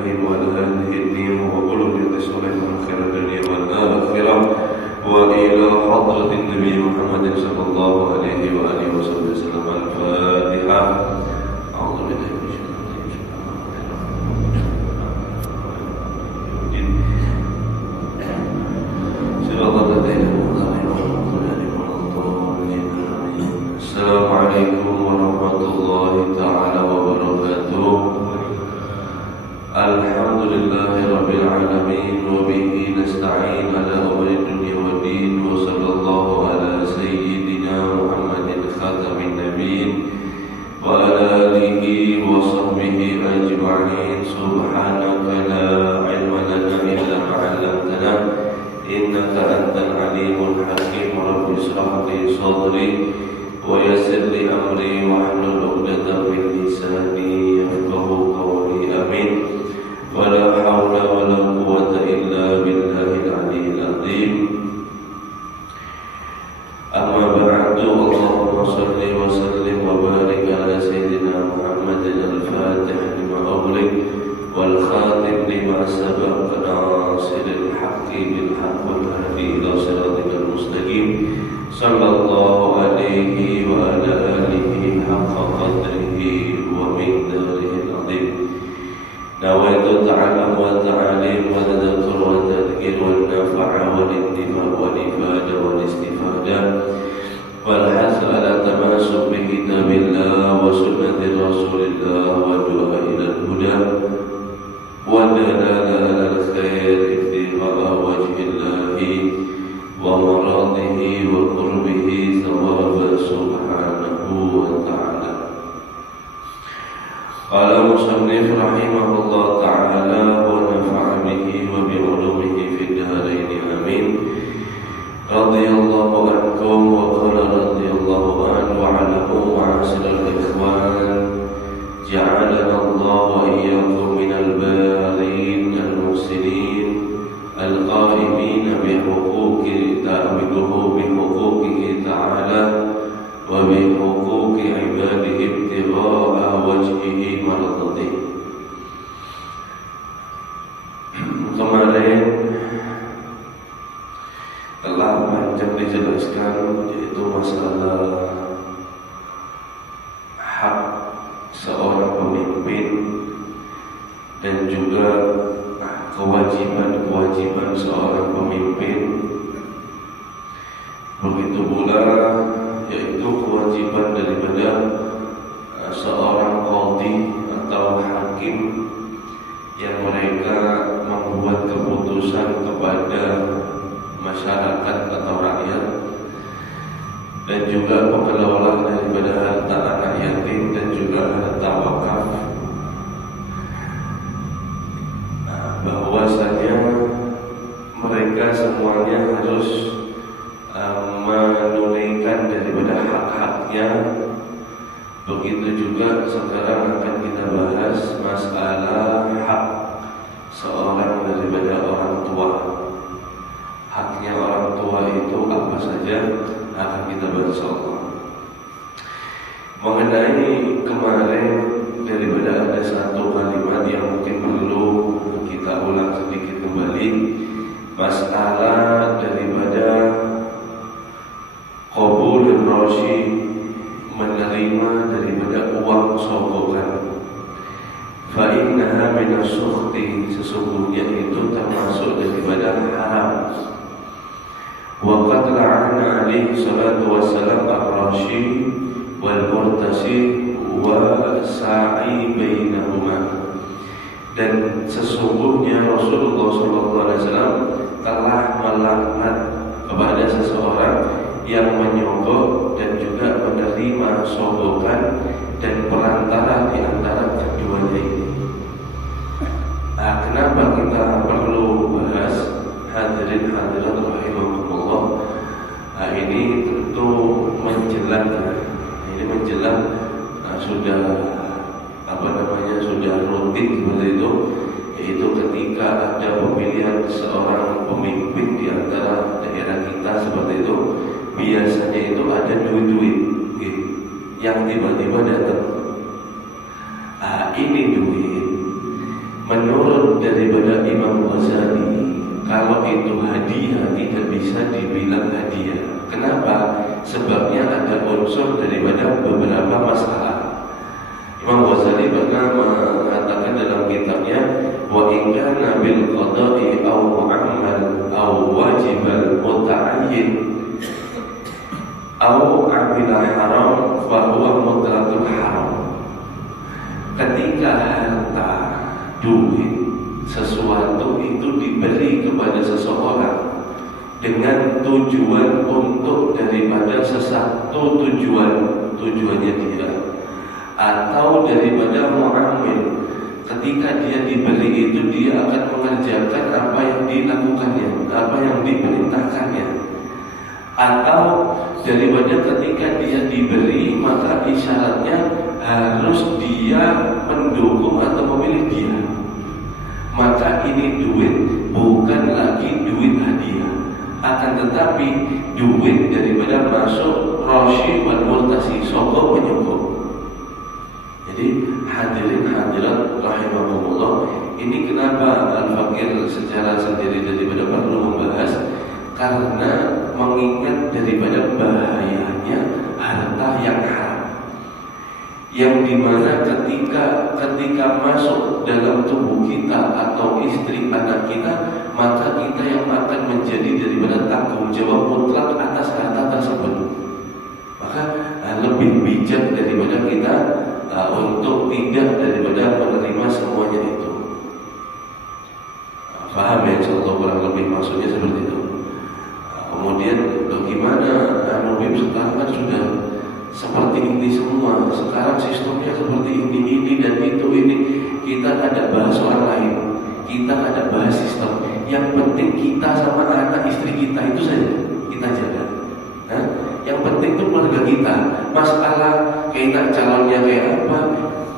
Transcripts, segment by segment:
عليهم وعلى هذه النية وكل نية صالحة خير الدنيا والآخرة وإلى حضرة النبي محمد صلى الله عليه وآله وسلم. الفاتحة. أعوذ بالله من الشيطان الرجيم. Assalamualaikum warahmatullahi ta'ala wabarakatuh. Alhamdulillahi rabbil alamin wa bihi nasta'in ala umuri dunya wa din wa sallallahu ala sayyidina Muhammadin khatamin nabiyyin wa ala alihi wa sahbihi ajma'in. Subhanaka la ilma lana illa ma 'allamtana innaka antal alimul hakim. Rabbi ishrah li sadri wa yassir li amri wahlul 'uqdatam min lisani yafqahu qawli. Amin. Wala haula wala quwwata illa billahil aliyyil azim. Amma ba'du. Allahumma shalli wa sallim wa barik ala sayyidina Muhammadin al-fatih lima ughliq wal khatim lima sabaq nasiril haqqi bil haqq wal hadi ila siratal mustaqim. Sallallahu alaihi wa ala alihi haqqa qadrihi wa miqdarihi al-azim. Nawaitu ta'allam wa ta'alim wa tadakkur wa tadhkir wa nafa'a wa intifa wa ifada wa istifada wal hasr ala tamasuk bi kitabillah wa sunnati rasulillah wa du'a ila al-huda wa dalala ala al-khair ibtigha'a wajhillahi wa maradihi wa qurbihi thawaba subhanahu wa ta'ala. Qala musannif rahimahullah ta'ala wa nafa'a bihi wa bi ulumihi fid dharain amin. Radhiyallahu ankum wa qala radhiyallahu anhu wa alamu ma'asyiral ikhwan ja'alana Allah wa iyyakum minal barin al-muhsinin al-qa'imin bi huquqihi ta'ala wa bi huquqi ibadihi ibtigha'a wajhihi maradati. Kemarin telah panjang dijelaskan yaitu masalah hak seorang pemimpin dan juga kewajiban seorang pemimpin. Begitu pula yaitu kewajiban daripada seorang qadhi atau hakim yang mereka membuat keputusan kepada masyarakat atau rakyat, dan juga pengelola daripada harta anak yatim dan juga harta wakaf, bahwasanya mereka semuanya harus menunaikan daripada hak-haknya. Begitu juga sekarang akan kita bahas masalah hak seorang daripada orang tua. Haknya orang tua itu apa saja akan kita bahas insyaallah. Mengenai kemarin daripada ada satu kalimat yang mungkin perlu kita ulang sedikit kembali, masalah daripada qabulur rasyid, menerima daripada uang sogokan. Fa innaha minas sukhti, sesungguhnya itu termasuk daripada haram. Wa qad la'ana alaihi salatu wassalam ar-rasyid wal murtasyid wa sa'i bainahuma. Dan sesungguhnya Rasulullah SAW telah melaknat kepada seseorang yang menyogok dan juga menerima sogokan dan perantara di antara keduanya ini. Kenapa kita perlu bahas, hadirin hadirat rahimakumullah? Ini tentu menjelang sudah sudah rutin seperti itu, yaitu ketika ada pemilihan seorang pemimpin di antara daerah kita seperti itu, biasanya itu ada duit-duit yang tiba-tiba datang. Ini duit Menurut daripada Imam Ghazali, kalau itu hadiah tidak bisa dibilang hadiah. Kenapa? Sebabnya ada unsur daripada beberapa masalah. Imam Ghazali pernah mengatakan dalam kitabnya, wa in kana bil qada'i aw mu'ammal aw wajibal muta'ayyin aw amila haram fa huwa mutlaqul haram. Ketika harta, duit, sesuatu itu diberi kepada seseorang dengan tujuan untuk daripada sesuatu tujuannya dia, atau daripada mu'amil, ketika dia diberi itu dia akan mengerjakan apa yang dilakukannya, apa yang diperintahkannya, atau daripada ketika dia diberi maka isyaratnya harus dia mendukung atau memilih dia, maka ini duit bukan lagi duit hadiah, akan tetapi duit daripada masuk roshi wal murtasi, soko penyokong. Jadi hadirin hadirat rahimahumullah, ini kenapa Al-Fakir secara sendiri daripada perlu membahas, karena mengingat daripada bahayanya harta yang haram, yang dimana ketika masuk dalam tubuh kita atau istri anak kita, maka kita yang akan menjadi daripada tanggung jawab mutlak atas harta tersebut. Maka lebih bijak daripada kita untuk tidak daripada menerima semuanya itu. Paham ya, insyaallah kurang lebih maksudnya seperti itu. Kemudian bagaimana Habib sekarang kan sudah seperti ini semua. Sekarang sistemnya seperti ini dan itu ini. Kita ada bahas orang lain, kita ada bahas sistem. Yang penting kita sama anak istri kita itu saja kita jaga. Yang penting itu keluarga kita. Masalah kayak calonnya kayak apa,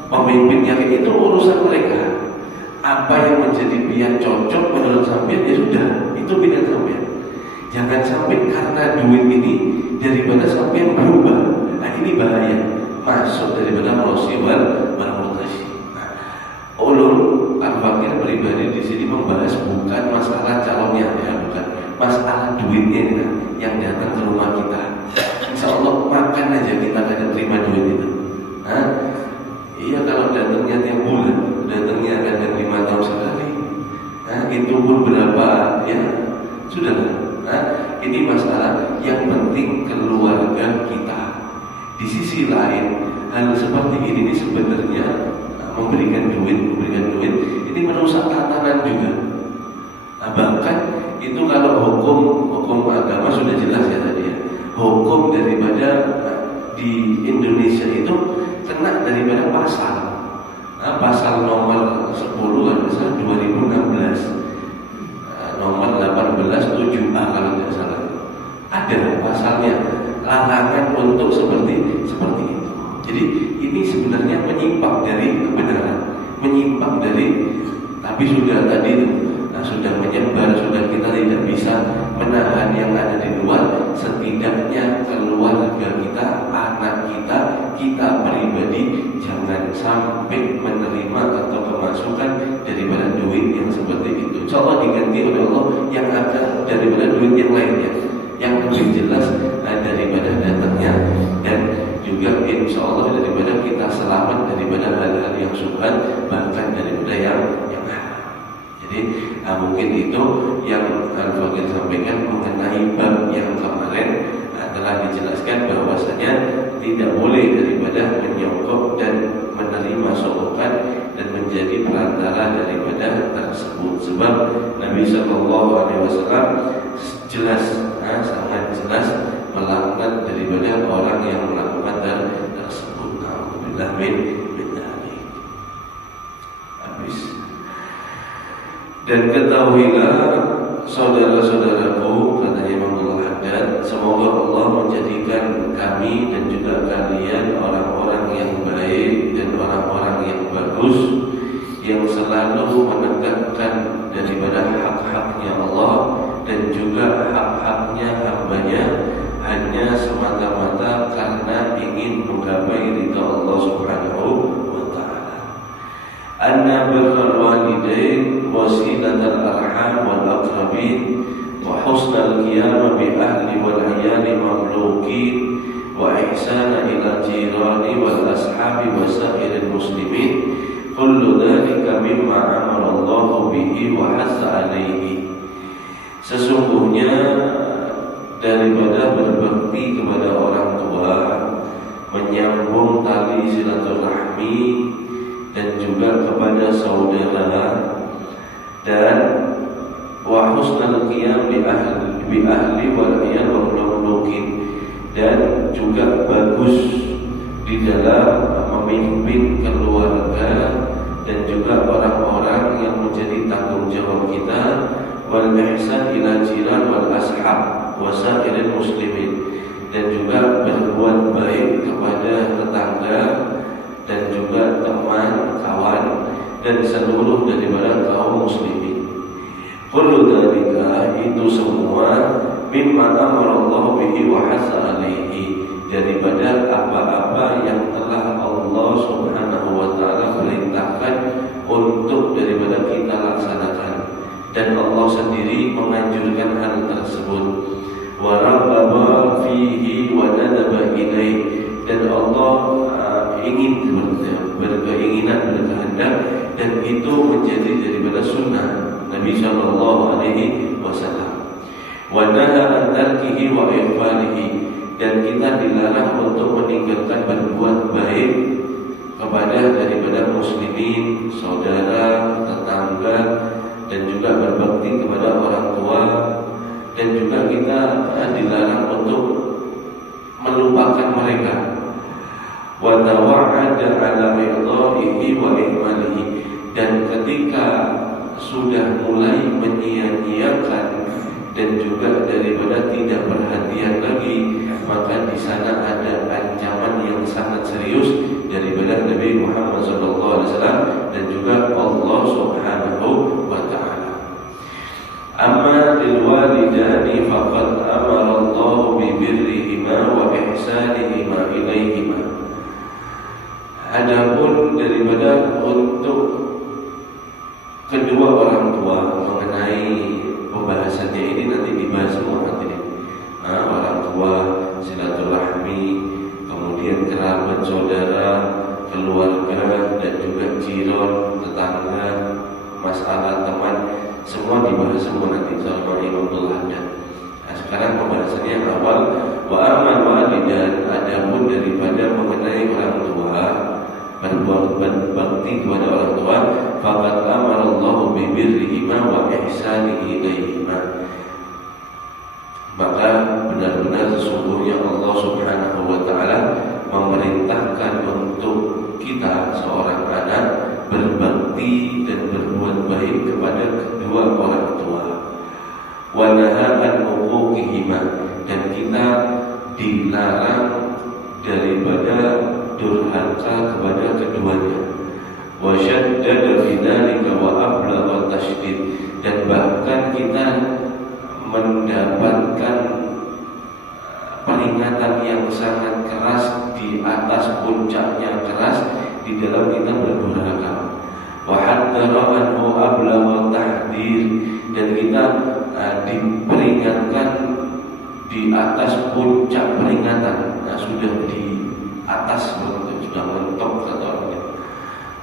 pemimpinnya kayak itu urusan mereka. Apa yang menjadi pilihan cocok menurut sampean ya sudah, itu pilihan sampean. Jangan sampai karena duit ini daripada sampean berubah. Nah ini bahaya, masuk daripada rosiwal murtasi. Ulun Al-Fakir pribadi di sini membahas bukan masalah calonnya ya, bukan masalah duitnya yang datang ke rumah kita. Insya Allah makan aja kita akan terima duit itu. Iya, kalau datangnya tiap bulan, datangnya kadang 5 tahun sekali. Itu pun berapa ya, sudahlah. Ini masalah yang penting keluarga kita. Di sisi lain, hal seperti ini sebenarnya memberikan duit ini merusak tatanan juga. Bahkan itu kalau hukum agama sudah jelas ya tadi ya. Hukum daripada di Indonesia itu kena daripada pasal. Pasal nomor 10 kan 2016. Nomor 18/7A kalau tidak salah. Ada pasalnya larangan untuk seperti itu. Jadi ini sebenarnya menyimpang dari kebenaran, menyimpang dari, tapi sudah tadi sudah menyebar, sudah kita tidak bisa menahan yang ada di luar. Setidaknya keluarga kita, anak kita pribadi jangan sampai menerima atau kemasukan daripada duit yang seperti itu. Insya Allah diganti oleh Allah yang ada daripada duit yang lainnya, yang lebih jelas daripada datangnya, dan juga insya Allah daripada kita selamat daripada hal-hal yang syubhat, bahkan daripada yang haram. Jadi mungkin itu yang Al-Fakir sampaikan mengenai bab yang kemarin telah dijelaskan bahwasanya tidak boleh daripada menyogok dan menerima sogokan dan menjadi perantara daripada tersebut. Sebab Nabi SAW jelas, sangat jelas melaknat daripada orang yang melakukan tersebut. Alhamdulillah min dzalik. Habis. Dan ketahuilah saudara-saudaraku, katanya Imam Al-Haddad, semoga Allah menjadikan kami dan juga kalian orang-orang yang baik dan orang-orang yang bagus, yang selalu menegakkan daripada hak-haknya Allah dan juga hak-haknya hambanya hanya semata-mata karena ingin menggapai ridha Allah Subhanahu wa ta'ala. anna birral walidain wasilatal arham wal aqrabin wa husnal qiyam bi ahli wal ayali mamlukin wa ihsana ila jirani wal ashabi wa sa'iril muslimin kullu dhalika mimma amara Allah bihi wa hassa alaihi. Sesungguhnya daripada berbakti kepada orang tua, menyambung tali silaturahmi, dan juga kepada saudara, dan wa husnal qiyam bi ahli wal iyal wal mamlukin, dan juga bagus di dalam memimpin keluarga dan juga orang-orang yang menjadi tanggung jawab kita, wal ihsan ila jiran wal ashab wasairil muslimin, dan juga berbuat baik kepada tetangga dan juga teman, kawan, dan seluruh daripada kaum muslimin. Kullu dzalika, itu semua, mimma amara Allah bihi wa hasa alaihi, daripada apa-apa yang telah Allah Subhanahu wa taala perintahkan untuk daripada kita laksanakan, dan Allah sendiri menganjurkan hal tersebut. Wa rabbaba fihi wa nadaba ilaih, dan Allah ingin berkeinginan, berkehendak, dan itu menjadi daripada sunnah Nabi sallallahu alaihi wasallam. Wa naha an tarkihi wa ihfalihi, dan kita dilarang untuk meninggalkan berbuat baik kepada daripada muslimin, saudara, tetangga, dan juga berbakti kepada orang tua, dan juga kita dilarang untuk melupakan mereka. Wa tawa'ada 'ala ridha'ihi wa ihmalihi, dan ketika sudah mulai menyia-nyiakan dan juga daripada tidak perhatian lagi, maka di sana ada ancaman yang sangat serius daripada Nabi Muhammad SAW dan juga Allah Subhanahu wa taala. Amma lil walidani faqad amara Allah bi birrihima wa ihsanihima ilaihima. Adapun daripada untuk kedua orang tua, mengenai pembahasannya ini nanti dibahas semua nanti. Orang tua, silaturahmi, kemudian kerabat saudara, keluarga, dan juga jiran, tetangga, masalah teman, semua dibahas semua nanti sama Imam Al-Haddad. Nah, sekarang pembahasannya yang awal, wa amal walidan, adapun daripada mengenai orang tua, berbuat bakti kepada orang tua, faqad amara Allah bi birrihima wa ihsani ilaihima, maka benar-benar sesungguhnya Allah Subhanahu wa taala memerintahkan untuk kita seorang anak berbakti dan berbuat baik kepada kedua orang tua. Wa nahaa an uquqihima, dan kita dilarang daripada durhaka kepada keduanya. Wa syaddada fi dzalika wa ablagha tasydid, dan bahkan kita mendapatkan peringatan yang sangat keras, di atas puncaknya keras di dalam kita berdurhaka. Wa haddara anhu ablagha tahdzir, dan kita diperingatkan di atas puncak peringatan. Nah, sudah di atas begitu, sudah mentok kata orangnya.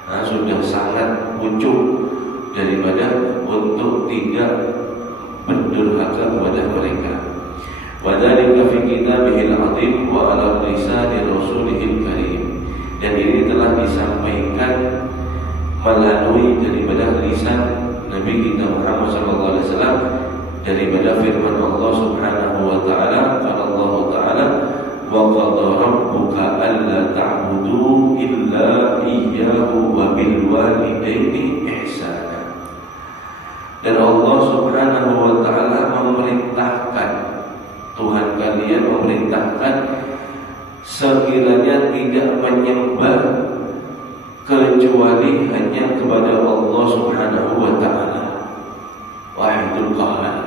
Nah, sudah sangat pucuk daripada untuk tidak berdurhaka kepada mereka. Wa dzalika fi kitabihil 'azim wa 'ala lisani rasulihil karim, dan ini telah disampaikan melalui daripada lisan Nabi kita Muhammad sallallahu alaihi wasallam, daripada firman Allah Subhanahu wa taala, qala Allah taala, wa qadha rabbuka alla ta'budu illa iyyahu wa bil walidaini ihsana. Dan Allah Subhanahu wa taala memerintahkan, Tuhan kalian memerintahkan, sekiranya tidak menyembah kecuali hanya kepada Allah Subhanahu wa taala, wahidul qahhar,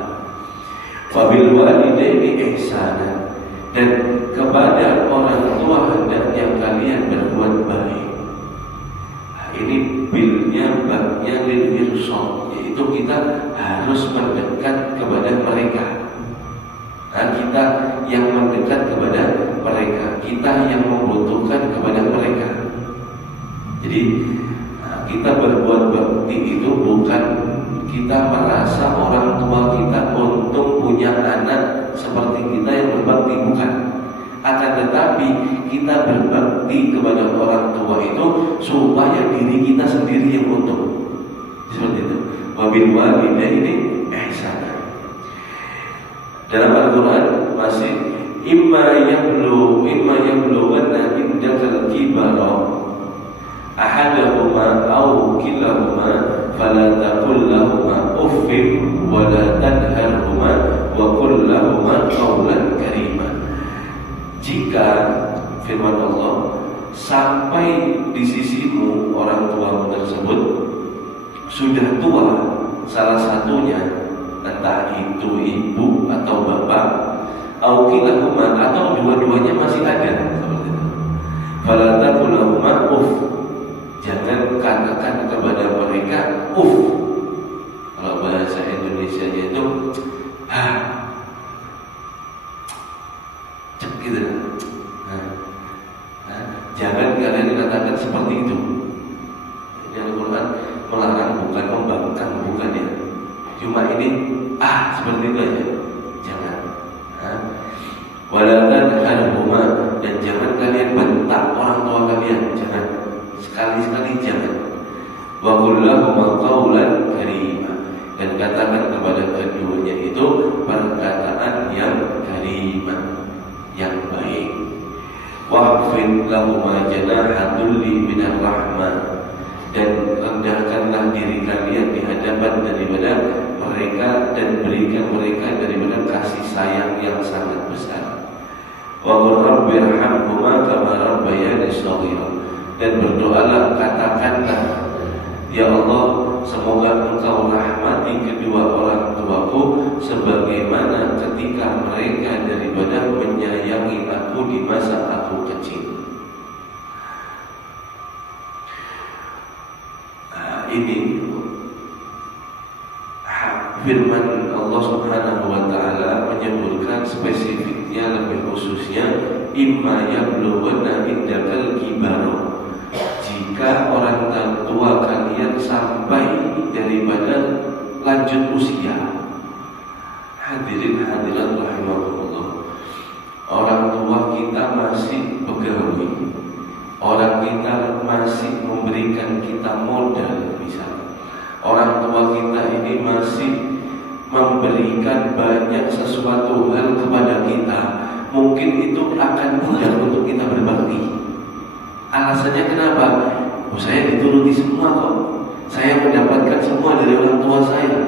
wa bil walidaini ihsana, dan kepada orang tua hendaknya kalian berbuat baik. ini bilnya babnya lil irsad, yaitu kita harus mendekat kepada mereka. Kita yang mendekat kepada mereka, kita yang membutuhkan kepada mereka. Jadi kita berbuat bakti itu bukan kita merasa orang tua kita untung punya anak seperti kita yang berbakti, bukan. Akan tetapi kita berbakti kepada orang tua itu supaya diri kita sendiri yang untung. Seperti itu. Wabil walidaini ihsana. Dalam Al-Quran masih imma yablughanna indakal kibara ahadahuma aw kilahuma fala taqul lahumā uffin wa la tanharhumā wa qul lahumā qawlan karīmā. Jika firman Allah sampai di sisimu orang tuamu tersebut sudah tua, salah satunya entah itu ibu atau bapak, aw kilahuma atau dua-duanya masih ada, seperti itu. Fala taqul lahumā uff, jangan katakan kepada mereka uff. Kalau bahasa Indonesianya itu cek gitu. Jangan kalian katakan seperti itu. Ini Al-Quran melarang, bukan membangkang, bukan ya. Cuma ini seperti itu aja. Jangan. Wala tanharhuma, dan jangan kalian bentak orang tua kalian. Jangan. Sekali-sekali jangan. Wa qul lahumā qawlan karīmā, dan katakan kepada keduanya itu perkataan yang karimah, yang baik. Wahfid lahumā janāha dhulli minar rahmah, dan rendahkanlah diri kalian di hadapan daripada mereka dan berikan mereka daripada kasih sayang yang sangat besar. Wa qur rabbirhamhumā kamā rabbayānī shaghīrā, dan berdoalah, katakanlah, ya Allah, semoga Engkau rahmati kedua orang tuaku sebagaimana ketika mereka daripada menyayangi aku di masa aku kecil. Ini firman Allah Subhanahu wa taala menyebutkan spesifiknya, lebih khususnya imma yablughanna indakal kibara, jika orang tua kalian sampai daripada lanjut usia. Hadirin hadirat rahimakumullah, orang tua kita masih pegawai, orang kita masih memberikan kita modal, misalnya orang tua kita ini masih memberikan banyak sesuatu hal kepada kita, mungkin itu akan mudah untuk kita berbakti. Alasannya kenapa? Saya dituruti semua kok, saya mendapatkan semua dari orang tua saya.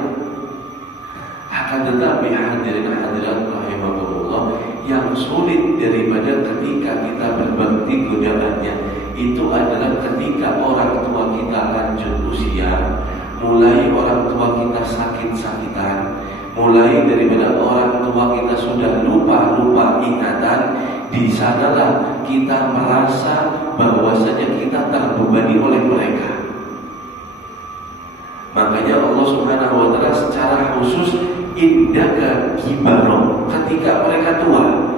Akan tetapi hadirin hadirat rahimakumullah, yang sulit daripada ketika kita berbakti godaannya itu adalah ketika orang tua kita lanjut usia, mulai orang tua kita sakit-sakitan, mulai daripada orang tua kita sudah lupa ingatan. Di sanalah kita merasa bahwasanya kita terbebani oleh mereka. Makanya Allah Subhanahu wa taala secara khusus indaka kibaro, ketika mereka tua,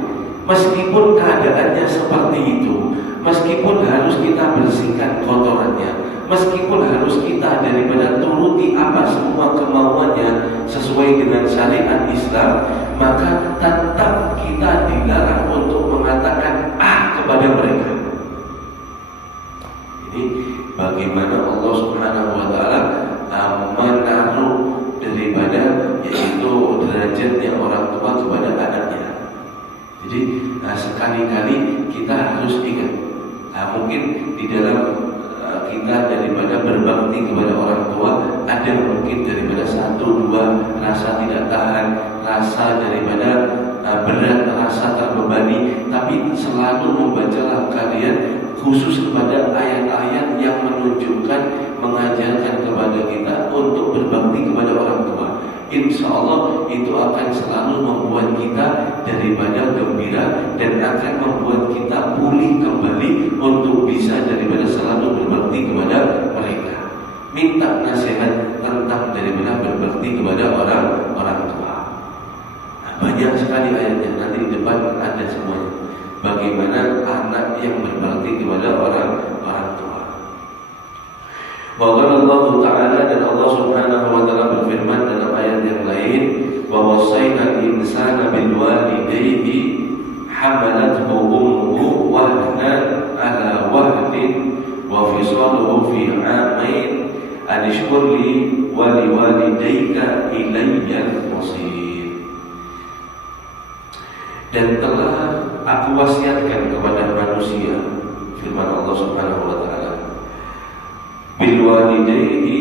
meskipun keadaannya seperti itu, meskipun harus kita bersihkan kotorannya, meskipun harus kita daripada turuti apa semua kemauannya sesuai dengan syariat Islam, maka tetap kita dilarang untuk mengatakan kepada mereka. Ini bagaimana Allah Subhanahu wa taala menaruh daripada yaitu derajatnya orang tua kepada anaknya. Jadi sekali-kali kita harus ingat, mungkin di dalam kita daripada berbakti kepada orang tua ada mungkin daripada 1-2 rasa tidak tahan, rasa daripada berat, rasa terbebani, tapi selalu membacalah kalian khusus kepada ayat-ayat yang menunjukkan, mengajarkan kepada kita untuk berbakti kepada orang tua. Insya Allah itu akan selalu membuat kita daripada gembira dan akan membuat kita pulih kembali untuk bisa daripada selalu berbakti berbakti kepada mereka. Minta nasihat tentang daripada berbakti kepada orang tua. Nah, banyak sekali ayatnya, nanti di depan ada semuanya. Bagaimana anak yang berbakti kepada orang tua. Wa qala Allah Ta'ala, dan Allah Subhanahu wa taala berfirman dalam ayat yang lain, wa wasaina al-insana bil walidayhi hamalathu ummuhu wahnan ala wahnin wa fisaluhu fi 'amain an ishkur li wa liwalidayka ilayyal masir. Dan telah aku wasiatkan kepada manusia, firman Allah Subhanahu wa taala, bil walidayhi,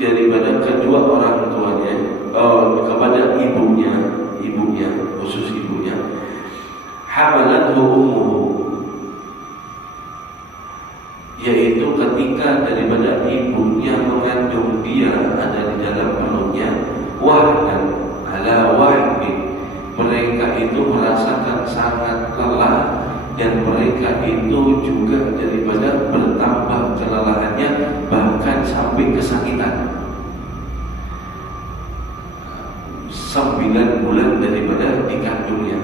daripada kedua orang tuanya, kepada ibunya, khusus ibunya, hamalathu ummuhu, yaitu ketika daripada ibunya mengandung dia, ada di dalam perutnya, wahnan ala wahnin, mereka itu merasakan sangat lelah, dan mereka itu juga daripada bertambah kelelahannya, bahkan sampai kesakitan. 9 bulan daripada dikandungnya.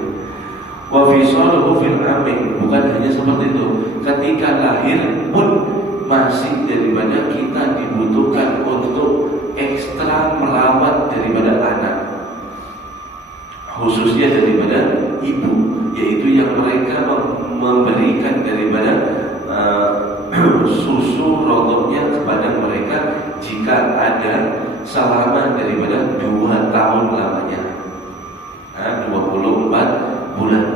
Wa fisaluhu fil 'amain, bukan hanya seperti itu, ketika lahir pun masih daripada kita dibutuhkan untuk ekstra merawat daripada anak, khususnya daripada ibu, yaitu yang mereka memberikan daripada susu rodoknya kepada mereka jika ada selama daripada 2 tahun lamanya, 24 bulan.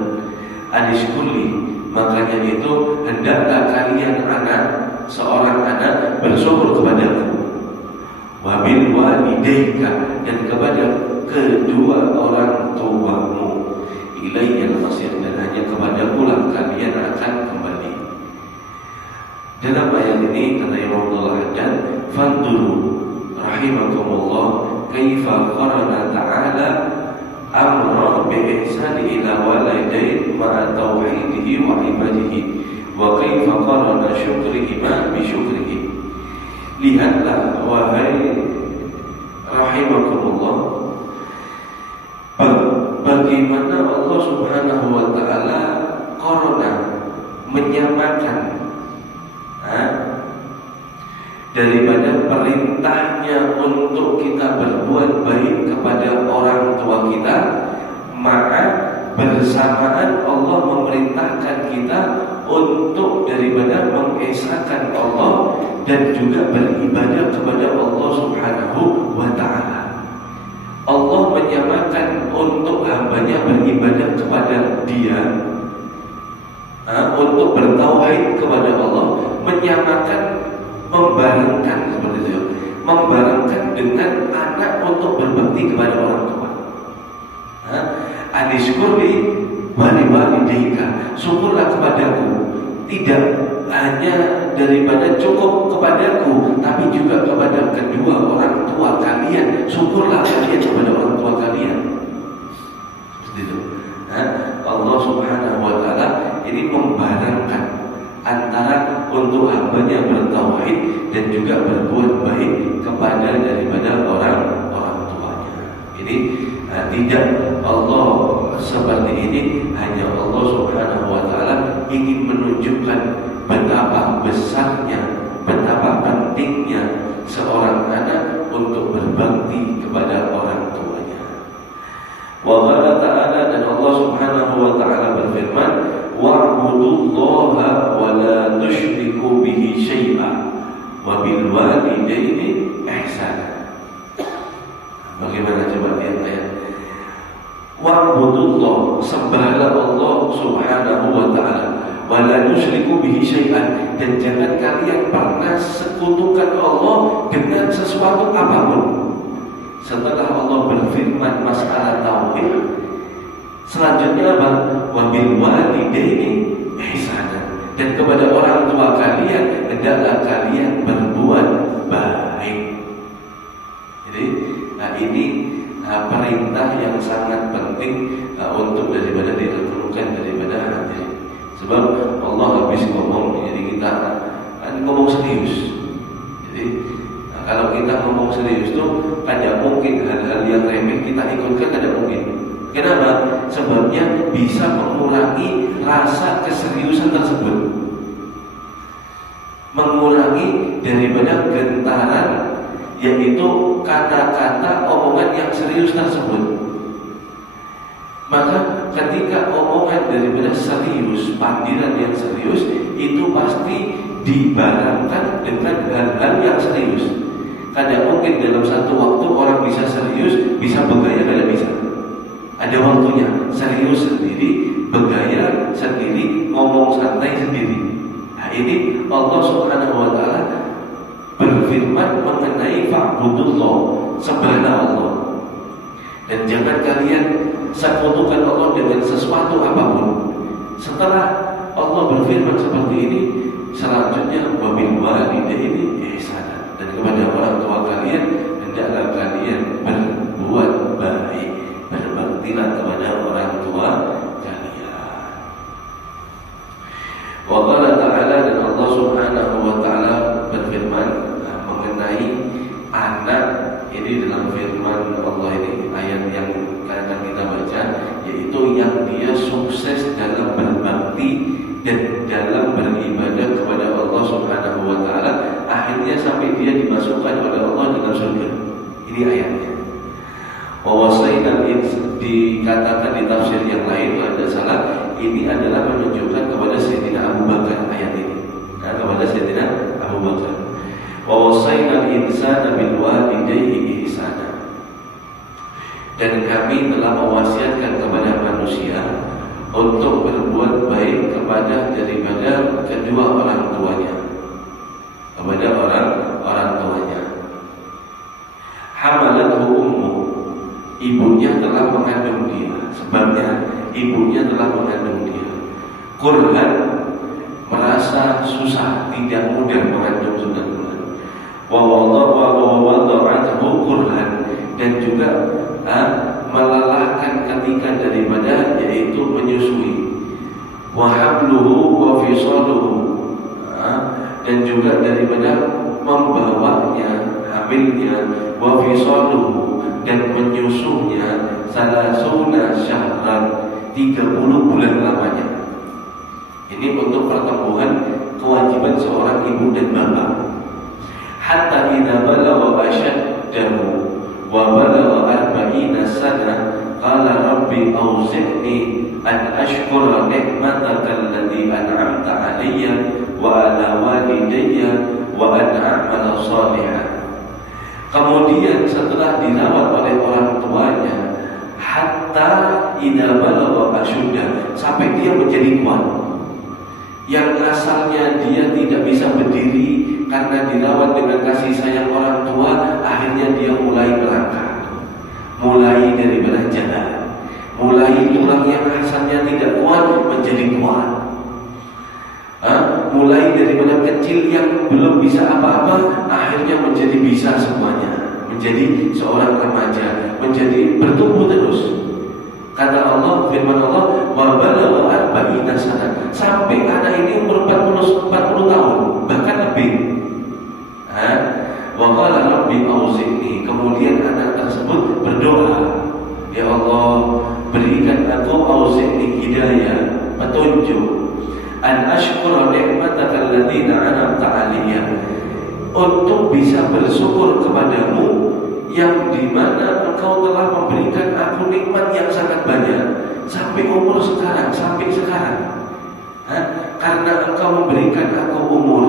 Adishkulli, makanya itu hendaklah kalian seorang anak bersyukur kepadaku, wabil walidayka, dan kepada kedua orang tuamu, ilayyal masir, dan hanya kepadaku lah kalian akan kembali. Dalam ayat ini kata Imam Abdullah Haddad, fanduru rahimakumullah kaifa qarana ta'ala amra bi ihsani ila walidain ma'a tauhidihi wa ibadihi, wa kaifa qarana syukrihima bi syukrihi. Lihatlah wahai rahimakumullah, bagaimana Allah Subhanahu wa taala qarana, menyamakan daripada perintahnya untuk kita berbuat baik kepada orang tua kita, maka bersamaan Allah memerintahkan kita untuk daripada mengesahkan Allah dan juga beribadah kepada Allah Subhanahu wa ta'ala. Allah menyamakan untuk hambanya beribadah kepada Dia, untuk bertauhid kepada Allah, menyamakan, membarengkan, seperti itu, membarengkan dengan anak untuk berbakti kepada orang tua. Anishkurli wali walidayka, syukurlah kepadaku, tidak hanya daripada cukup kepadaku, tapi juga kepada kedua orang tua kalian. Syukurlah kalian kepada orang tua kalian. Seperti itu. Allah Subhanahu wa ta'ala ini membarengkan antara untuk hambanya bertauhid dan juga berbuat baik kepada daripada orang tuanya. Ini tidak Allah seperti ini, hanya Allah Subhanahu wa ta'ala ingin menunjukkan betapa besarnya, betapa pentingnya seorang anak untuk berbakti kepada orang tuanya. Wa qala ta'ala, dan Allah Subhanahu wa ta'ala berfirman, wa'budullaha wa la tusyriku bihi syai'a wa bil walidaini ihsana. Bagaimana coba lihat ayat. Wa'budullah, sembahlah Allah Subhanahu wa ta'ala, wa la tusyriku bihi syai'an, dan jangan kalian pernah sekutukan Allah dengan sesuatu apapun. Setelah Allah berfirman masalah tauhid, selanjutnya apa? Wa bil walidaini ihsana, dan kepada orang tua kalian hendaklah kalian berbuat baik. Jadi ini perintah yang sangat penting untuk daripada direnungkan daripada hati. Sebab Allah habis ngomong, jadi kita ngomong serius. Jadi kalau kita ngomong serius tuh tidak mungkin hal-hal yang remeh kita ikutkan, tidak mungkin. Kenapa? Sebabnya bisa mengurangi rasa keseriusan tersebut, mengurangi daripada gentaran, yaitu kata-kata omongan yang serius tersebut. Maka ketika omongan daripada serius, panggilan yang serius, itu pasti dibarengkan dengan hal-hal yang serius. Tidak mungkin dalam satu waktu orang bisa serius, bisa bergaya, tidak bisa. Ada waktunya, serius sendiri, bergaya sendiri, ngomong santai sendiri. Nah ini Allah Subhanahu wa Ta'ala berfirman mengenai fa'budullah, sembahlah Allah. Dan jangan kalian sekutukan Allah dengan sesuatu apapun. Setelah Allah berfirman seperti ini, selanjutnya wabil walidaini ihsana, dan kepada orang tua kalian hendaklah kalian berbuat baik, berbaktilah kepada orang tua kalian. Wa qala ta'ala, dan Allah Subhanahu wa Ta'ala berfirman mengenai anak. Ini dalam firman Allah ini, ayat yang akan kita baca, yaitu yang dia sukses dalam berbakti dan dalam beribadah kepada Allah Subhanahu wa Ta'ala, akhirnya sampai dia dimasukkan oleh Allah dalam surga. Ini ayatnya. Wawasainal dikatakan di tafsir yang lain, kalau tidak salah, ini adalah menunjukkan kepada Sayyidina Abu Bakar ayat ini. Nah, kepada Sayyidina Abu Bakar. Wawasainal insana bil walidayhi ihsana. Dan kami telah mewasiatkan kepada manusia untuk berbuat baik kepada daripada kedua orang tuanya, kepada orang tuanya. Hamalathu ummu, ibunya telah mengandung dia. Sebabnya ibunya telah mengandung dia. Kurhan, merasa susah, tidak mudah mengandung saudara. Wa wada'athu kurhan, dan juga melelahkan ketika daripada, yaitu menyusui. Wa habluhu wa fisaluhu, dan juga daripada membawanya, hamilnya, wa fisaluhu, dan menyusunya, salasuna syahran, 30 bulan lamanya. Ini untuk pertumbuhan kewajiban seorang ibu dan bapak. Hatta idza balagha ashaddahu wa balagha 40 sana qala rabbi awzi'ni an ashkura ni'mataka allati an'amta 'alayya wa 'ala walidayya wa an a'mala shalihan. Kemudian setelah dirawat oleh orang tuanya, hatta idza balagha ashuddah, sampai dia menjadi kuat. Yang asalnya dia tidak bisa berdiri karena dirawat dengan kasih sayang orang tua, akhirnya dia mulai melangkah, mulai dari jalan, mulai tulang yang asalnya tidak kuat menjadi kuat, mulai daripada kecil yang belum bisa apa-apa, akhirnya menjadi bisa semuanya, menjadi seorang remaja, menjadi bertumbuh terus. Kata Allah, firman Allah, wa balagha 40 sana, sampai anak ini umur 40 tahun, bahkan lebih. Wa qala rabbi auzi'ni, kemudian anak tersebut berdoa, ya Allah, berikan aku auzi'ni hidayah, petunjuk, an ashkura ni'mataka allati an'amta 'alayya, untuk bisa bersyukur kepadamu yang dimana engkau telah memberikan aku nikmat yang sangat banyak sampai umur sekarang, sampai sekarang. Karena engkau memberikan aku umur,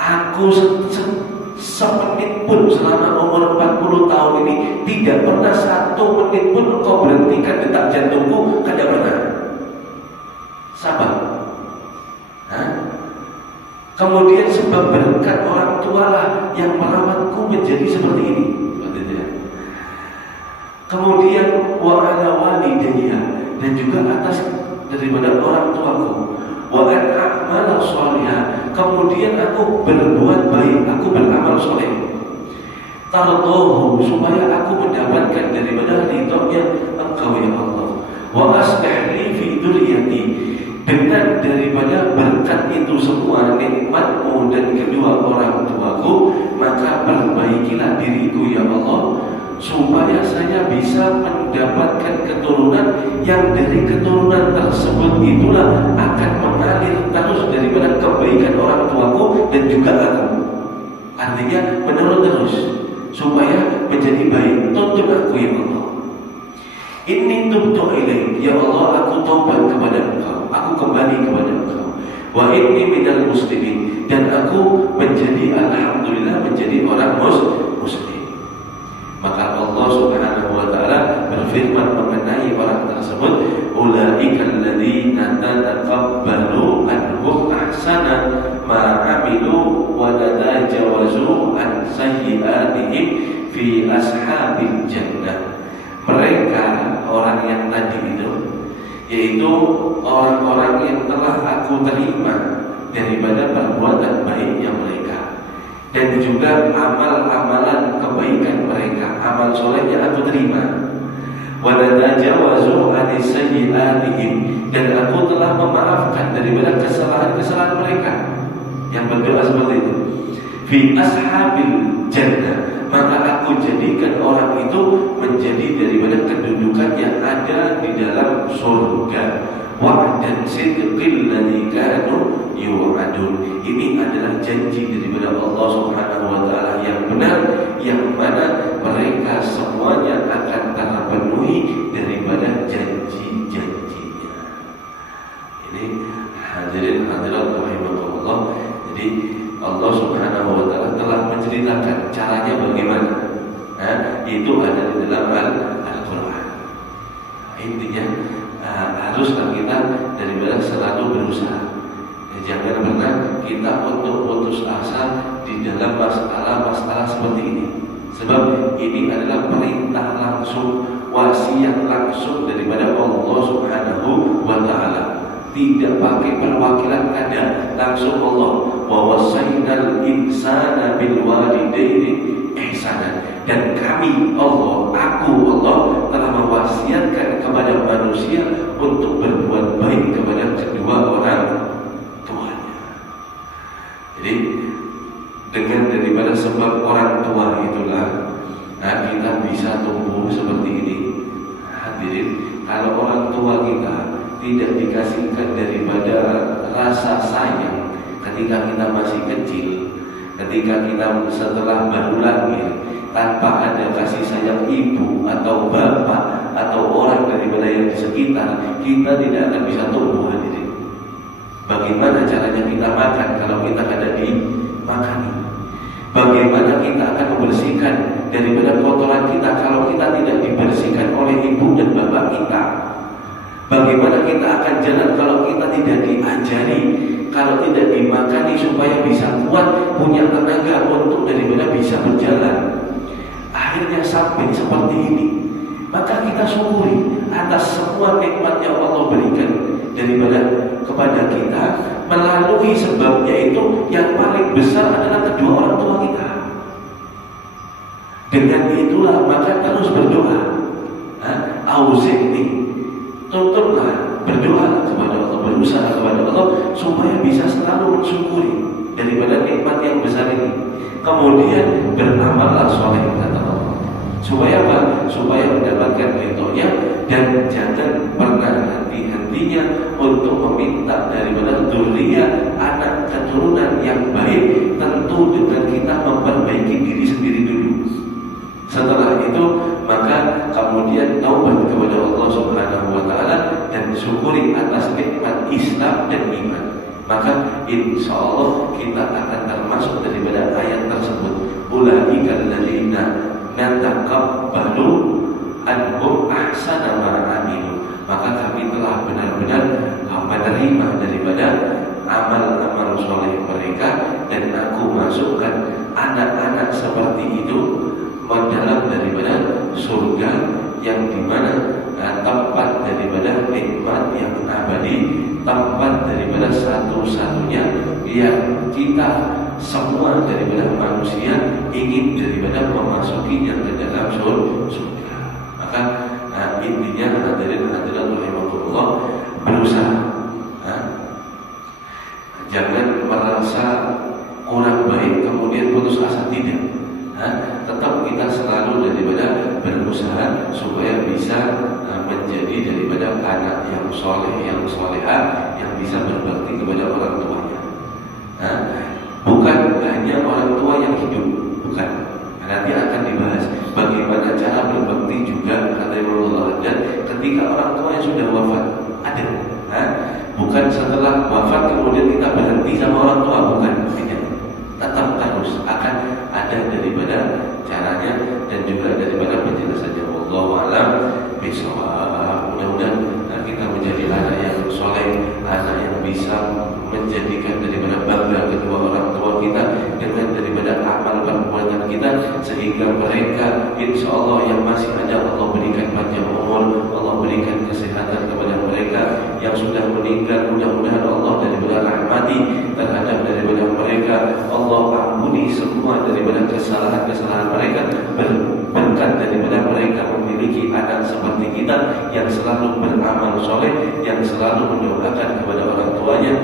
aku semenit pun selama umur 40 tahun ini tidak pernah satu menit pun engkau berhentikan detak jantungku, tidak pernah. Sabar. Kemudian sebab berkat orang tua lah yang merawatku menjadi seperti ini. Kemudian wa ala walidayya, dan juga atas daripada orang tuaku, wa an a'mala shalihan, kemudian aku berbuat baik, aku beramal soleh, tardahu, supaya aku mendapatkan daripada ridhonya engkau ya Allah, wa aslih li fi dzurriyyati, dengan daripada berkat itu semua, nikmatmu dan kedua orang tuaku, maka perbaikilah diriku ya Allah, supaya saya bisa mendapatkan keturunan yang dari keturunan tersebut itulah akan mengalir terus daripada kebaikan orang tuaku dan juga aku. Artinya menurun terus supaya menjadi baik. Tuntun aku ya Allah. Inni tubtu ilaik, ya Allah, aku taubat kepada Engkau, aku kembali kepada Engkau. Wa inni minal muslimin, dan aku menjadi alhamdulillah menjadi orang muslim. Maka Allah Subhanahu wa taala berfirman mengenai orang tersebut, ulaikal ladzina tataqabbalu anhum ahsana ma 'amilu wa tatajawazu an sayyi'atihim fi ashabil jannah. Mereka orang yang tadi itu, yaitu orang-orang yang telah aku terima daripada perbuatan baiknya mereka, dan juga amal-amalan kebaikan mereka, amal solehnya aku terima. Wa natajawazu an sayyi'atihim, dan aku telah memaafkan daripada kesalahan-kesalahan mereka yang berdoa seperti itu. Fi ashabil jannah, maka aku jadikan orang itu menjadi daripada kedudukan yang ada di dalam surga. Wa'dan sidqil ladzi kanu yu'adun. Ini adalah janji daripada Allah Subhanahu wa taala yang benar, yang mana mereka semuanya akan terpenuhi daripada janji-janjinya. Ini hadirin hadirat rahimakumullah. Jadi Allah Subhanahu wa taala telah menceritakan caranya bagaimana. Itu ada di dalam Al-Qur'an. Intinya haruslah kita daripada selalu berusaha. Jangan pernah kita untuk putus asa di dalam masalah-masalah seperti ini. Sebab ini adalah perintah langsung, wasiat langsung daripada Allah Subhanahu wa taala. Tidak pakai perwakilan kada, langsung Allah. Wa wasainal insana bil walidaini ihsanan. Dan kami Allah, aku Allah telah mewasiatkan kepada manusia untuk berbuat baik kepada kedua orang tuanya. Jadi dengan daripada sebab orang tua itulah kita bisa tumbuh seperti ini. Hadirin, kalau orang tua kita tidak dikasihkan daripada rasa sayang ketika kita masih kecil, ketika kita setelah baru lahir, tanpa ada kasih sayang ibu atau bapak atau orang daripada yang di sekitar, kita tidak akan bisa tumbuh. Hadirin, bagaimana caranya kita makan kalau kita ada dimakani? Bagaimana kita akan membersihkan daripada kotoran kita kalau kita tidak dibersihkan oleh ibu dan bapak kita? Bagaimana kita akan jalan kalau kita tidak diajari, kalau tidak dimakani supaya bisa kuat, punya tenaga untuk daripada bisa berjalan? Akhirnya sampai seperti ini. Maka kita syukuri atas semua nikmat yang Allah berikan daripada kepada kita. Melalui sebabnya itu yang paling besar adalah kedua orang tua kita. Dengan itulah maka terus berdoa. Auzi'ni, tuntunlah, berdoa kepada Allah, berusaha kepada Allah supaya bisa selalu mensyukuri daripada nikmat yang besar ini. Kemudian beramallah soleh kata Allah. Supaya apa? Supaya mendapatkan ridhonya, dan jangan pernah henti-hentinya untuk meminta daripada dzurriyyah, anak keturunan yang baik, tentu dengan kita memperbaiki diri sendiri dulu. Setelah itu maka kemudian taubat kepada Allah Subhanahu wa taala dan syukuri atas nikmat Islam dan iman. Maka insya Allah kita akan termasuk daripada ayat tersebut. Ulaikal ladzina nataqabbalu anhum ahsana ma 'amilu. Maka kami telah benar-benar menerima daripada amal-amal soleh mereka, dan aku masukkan anak-anak seperti itu dalam daripada surga yang dimana tempat daripada nikmat yang abadi, tempat daripada satu-satunya yang kita semua daripada manusia ingin daripada memasukinya ke dalam surga. Maka intinya hadirin hadirat rahimakumullah, berusaha berusaha supaya bisa menjadi daripada anak yang soleh, yang soleha, yang bisa berbakti kepada orang tuanya. Nah, bukan hanya orang tua yang hidup, bukan. Nanti akan dibahas bagaimana cara berbakti juga kata Allah, dan ketika orang tua yang sudah wafat ada. Nah, bukan setelah wafat kemudian kita berhenti sama orang tua, bukan. Tetap harus akan ada daripada caranya dan juga daripada penjelasannya. Wallahu a'lam bishawab. Mudah-mudahan kita menjadi anak yang soleh, anak yang bisa menjadikan daripada bangga kedua orang tua kita dengan daripada amal perbuatan kita, sehingga mereka insya Allah yang masih ada Allah berikan panjang umur, Allah berikan kesehatan kepada mereka. Yang sudah meninggal mudah-mudahan Allah daripada rahmati terhadap daripada mereka, Allah ampuni semua daripada kesalahan-kesalahan mereka, berkat daripada mereka memiliki anak seperti kita yang selalu beramal soleh, yang selalu mendoakan kepada orang tuanya.